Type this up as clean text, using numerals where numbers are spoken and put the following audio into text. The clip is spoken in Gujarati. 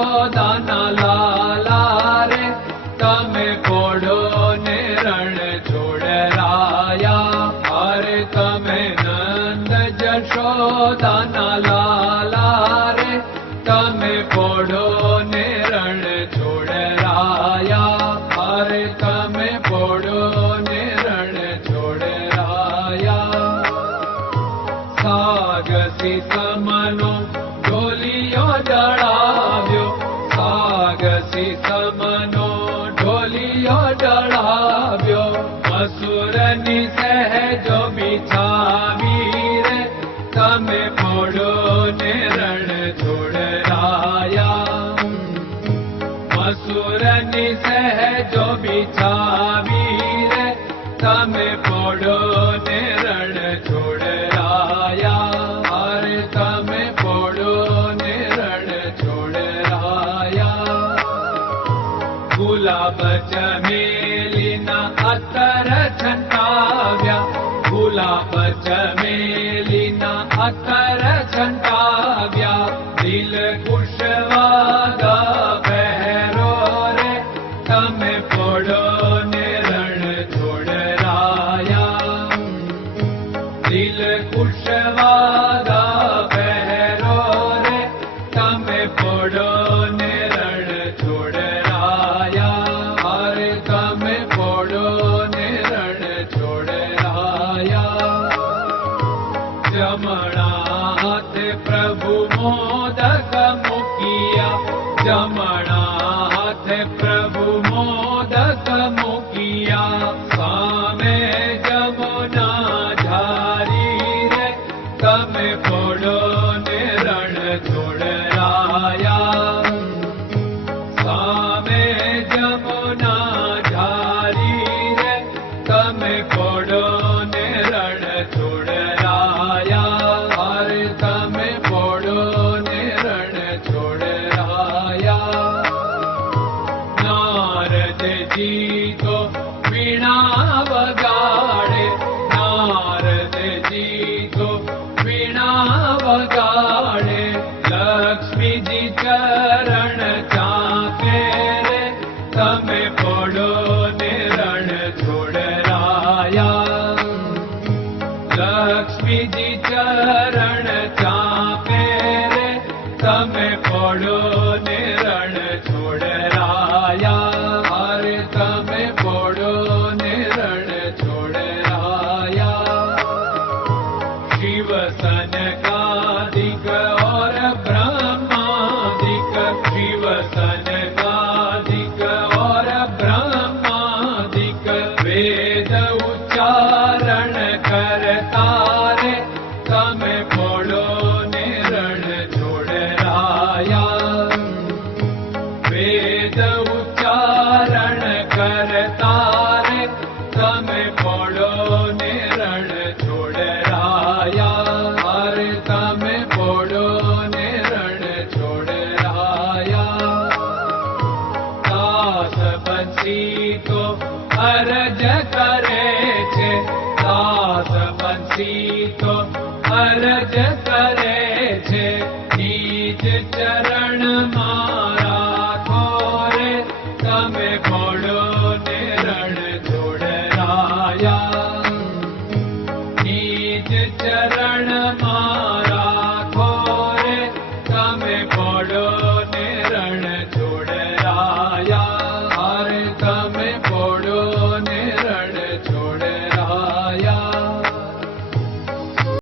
જશોદાના લાલા રે તમે પોડો ને રણ છોડરાયા. અરે તમે નંદ જશોદાના લાલા રે તમે પોડો ને રણ છોડરાયા. અરે તમે પોડો ને રણ છોડરાયા. સાગસી સમનો ઢોલિયો ડળાવ્યો, સાગસી સમનો ઢોલિયો ડળાવ્યો. મસૂરની સહેજો બિછાવી રે તમે પોડો ને રણ છોડરાયા. મસૂરની સહેજો બિછાવી રે તમે પોડો ને રણ છોડરાયા. અરે તમે પોડો ને રણ છોડરાયા. ગુલાબ ચમેલીના અત્તર છંટાવ્યા, ગુલાબ ચમેલીના અત્તર છંટાવ્યા. દિલ કુશવાદા પહેરો રે તમે પોડો ને રણ છોડરાયા. દિલ કુશવાદા પહેરો રે તમે પોડો ને રણ છોડરાયા. અરે તમે પોડો ને રણ છોડરાયા. જમણા હાથે પ્રભુ મોદક મૂકિયા, જમણા હાથે પ્રભુ મોદક મૂકિયા. સામે જમુના ઝારી રે તમે પોડો ને રણ છોડરાયા. સામે જમુના ઝારી રે તમે પોડો ને રણ છોડરાયા. અરે તમે પોડો ને રણ છોડરાયા. નારદજી તો વીણા વગાડે, નારદજી તો વીણા વગાડે. લક્ષ્મીજી ચરણ ચાકે રે તમે પોડો ને રણ છોડરાયા. લક્ષ્મીજી ચરણ ચાપે રે તમે પોડો ને રણ છોડરાયા. અરે તમે પોડો ને રણ છોડરાયા. શિવ સનકાદિક और ब्रह्मादिक, शिव सनकादिक और ब्रह्मादिक. वेद उच्चारण करता रे તમે પોડો ને રણ છોડરાયા. વેદ ઉચ્ચારણ કરતા રે તમે પોડો ને રણ છોડરાયા. અરે તમે પોડો ને રણ છોડરાયા. દાસ બંસી તો અરજ કરે છે, દાસ બંસી તો અરજ કરે છે. નીચ ચરણ મારા ખોરે તમે પોડો ને રણ છોડરાયા. નીચ ચરણ મારા ખોરે તમે પોડો